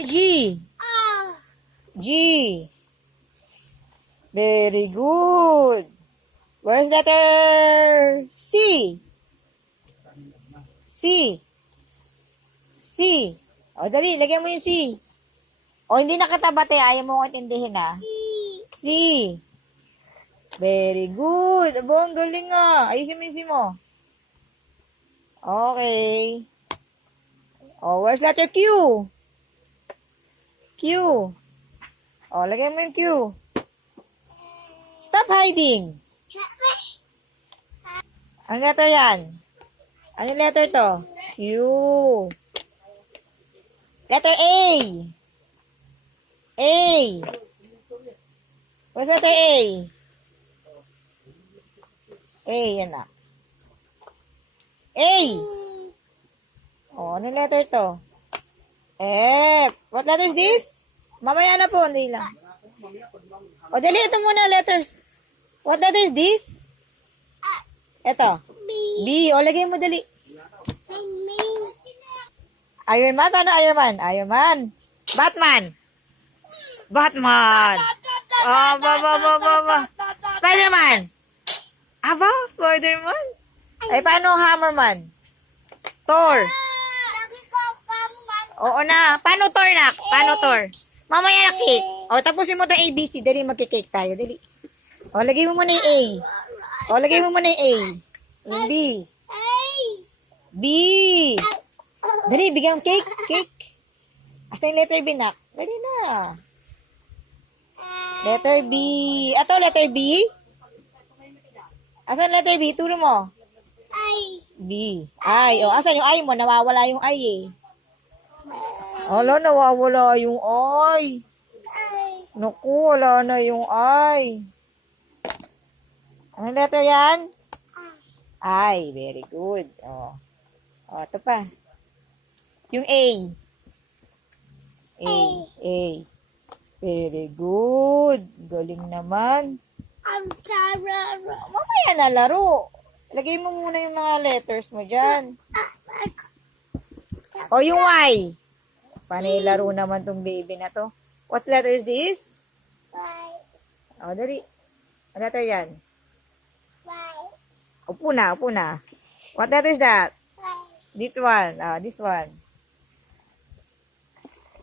G. G. Very good. Where's letter C? C. C. O, dali, lagyan mo yung C. O, hindi nakatabate. Ayaw mo kong intindihin, ha? C. Very good. Abo, ang galing, nga. Ayusin mo yung C mo. Okay. O, where's letter Q? Q. O, lagyan mo yung Q. Stop hiding. Ang letter yan? Anong letter to? Q. Letter A. A. Where's letter A? A, yan na. A. O, anong letter to? F. What letter is this? Mamaya na po, hindi lang. O, dali, ito muna letters. What letter is this? Ito. B. O, lagay mo dali. Iron Man? Paano Iron Man? Iron Man. Batman. Batman. Oh, ba. Spider-Man. Aba, Spider-Man. Ay, paano Hammerman? Thor. Oo na. Paano Thor, nak? Paano Thor? Mamaya na cake. O, tapusin mo itong ABC. Dali, magkikake tayo. Dali. O, lagay mo muna yung A. O, lagay mo muna yung A. Yung B. B. Dali, bigyan ng cake. Cake. Asa yung letter B, nak? Dali na. Letter B. Ato, letter B? Asan letter B? Turo mo. B. I. O, asan yung I mo? Nawawala yung I eh. Ala, nawawala yung I. Naku, wala na yung I. Anong letter yan? I. Very good. O. O, ito pa. Yung A. A. A. Very good. Galing naman. Mamaya na laro. Lagay mo muna yung mga letters mo dyan. O, yung Y. Panilaro naman tong baby na to. What letter is this? O, dali. What letter yan? Upo na, upo na. What letter is that? This one. This one.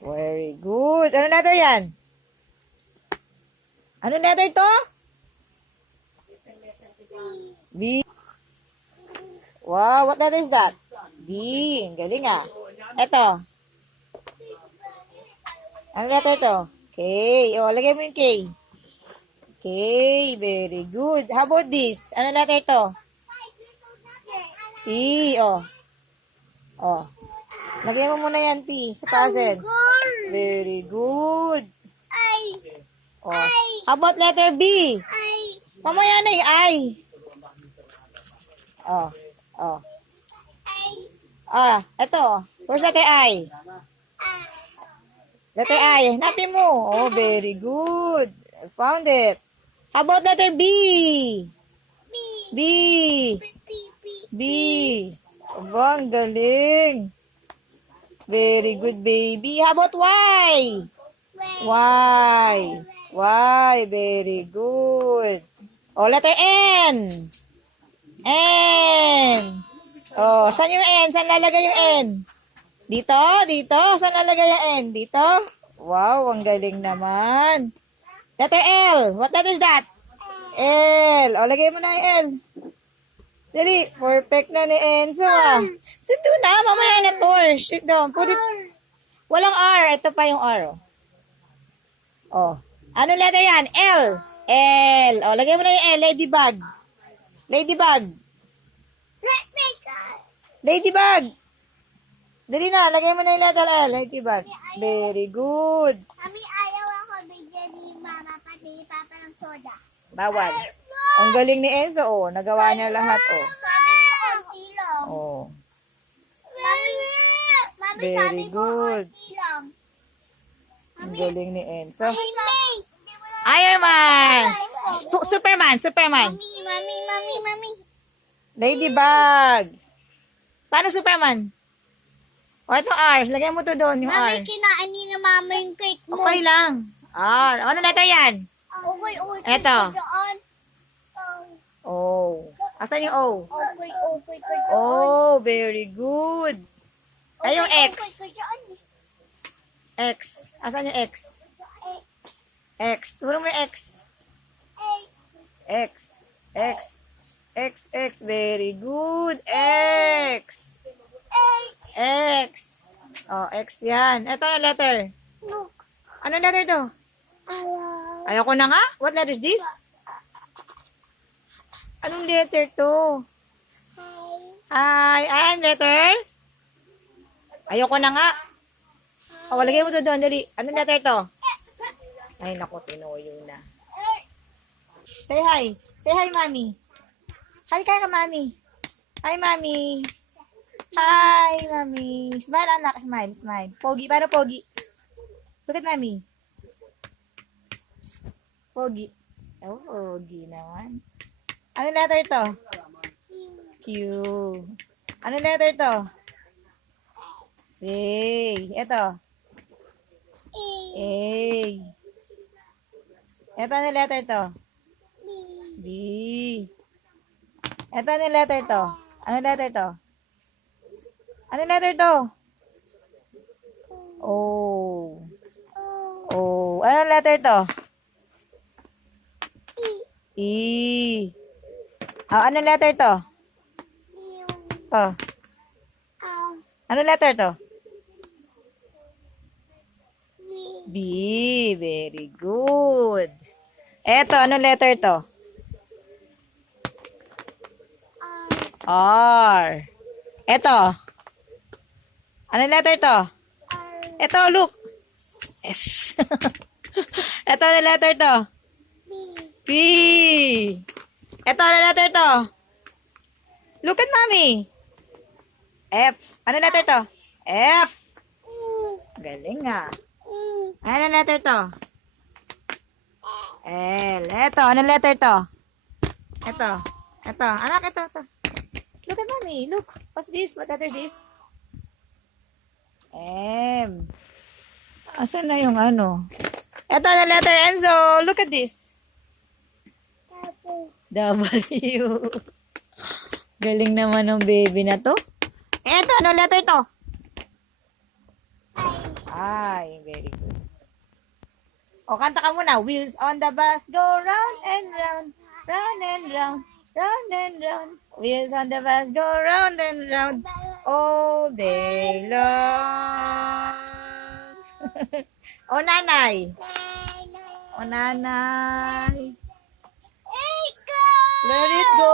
Very good. Ano letter yan? Ano letter to? B. Wow, what letter is that? D. Ang galing ah. Eto. Ano letter to? K. O, lagay mo yung K. K. Very good. How about this? Ano letter to? P. O. O. Lagay mo muna yan, P. Sa puzzle. Very good. O. How about letter B? Mamaya na yung I. O. O. Eto. Where's letter I? Letter I. Hanapin mo. Oh, very good. I found it. How about letter B? B. B. Aba, ang galing. Very good, baby. How about Y? Y. Y. Very good. Oh, letter N. N. Oh, saan yung N? Saan lalagay yung N? Dito? Dito? Saan lalagay yung N? Dito? Wow, ang galing naman. Letter L. What letter is that? L. O, lagay mo na yung L. Dali. Perfect na ni Enzo ah. Sit doon na. Mamaya na to. Sit down. Put it. Walang R. Ito pa yung R. Oh. Ano letter yan? L. L. O, lagay mo na yung L. Ladybug. Ladybug. Ladybug. Dali na. Lagay mo na yung letter L. Ladybug. Very good. Mami, ayaw ako bigyan ni Mama pati ni Papa ng soda. Bawal. Ang galing ni Enzo, oh. Nagawa niya lahat, oh. Sabi mo, konti lang. Oh. Mami, Very sabi mo, good. konti lang. Ang galing ni Enzo. Mami, Iron Man. Superman. Mami. Ladybug. Paano Superman? O, ito R. Lagyan mo to doon, yung R. Mami, kinain ni na mama yung cake mo. Okay lang. R. Ano letter yan? Okay, okay. Eto. Dyan. O. Asan yung O? Okay, okay ka dyan. Oh, very good. Ay, yung Okay, X. okay ka dyan. X. Asan yung X? X. Turo mo yung X. X. X. X. X. Very good. X. X. Oh, X yan. Ito na letter. Look. Ano letter to? Hello. Ayoko na nga. What letter is this? Anong letter to? Hi. Hi. I'm letter? Ayoko na nga. O, lagay mo to doon. Dali. Anong letter to? Ay, naku, tinuyo na. Say hi. Say hi, Mami. Hi ka, Mami. Hi, Mami. Hi, Mami. Smile, anak. Smile, smile. Pogi. Para pogi. Look at Mami. Pogi. Oh, pogi naman. Ano letter to? Q. Ano letter to? C. Ito. A. Ito ano letter to? B. Ito ano letter to? Ano letter to? Ano letter to? O. O. Ano letter to? E. Oh, ano letter to? To. Ano letter to? B. Very good. Eto, ano letter to? R. Eto. Ano letter to? Eto, look. S. Eto, ano letter to? P. Eto, ano letter to? Look at mommy. F. Ano letter to? F. Galing nga. Ano letter to? L. Eto, ano letter to? Eto. Eto. Anak, ito. Look at mommy. Look. What's this? What letter this? M. Asan na yung ano? Eto na letter N. So, look at this. W. Galing naman ng baby na to. Eto, ano letter to? Ay, very good. O, kanta ka muna. Wheels on the bus go round and round, round and round, round and round. Wheels on the bus go round and round all day long. O, nanay. O, nanay. Let it go.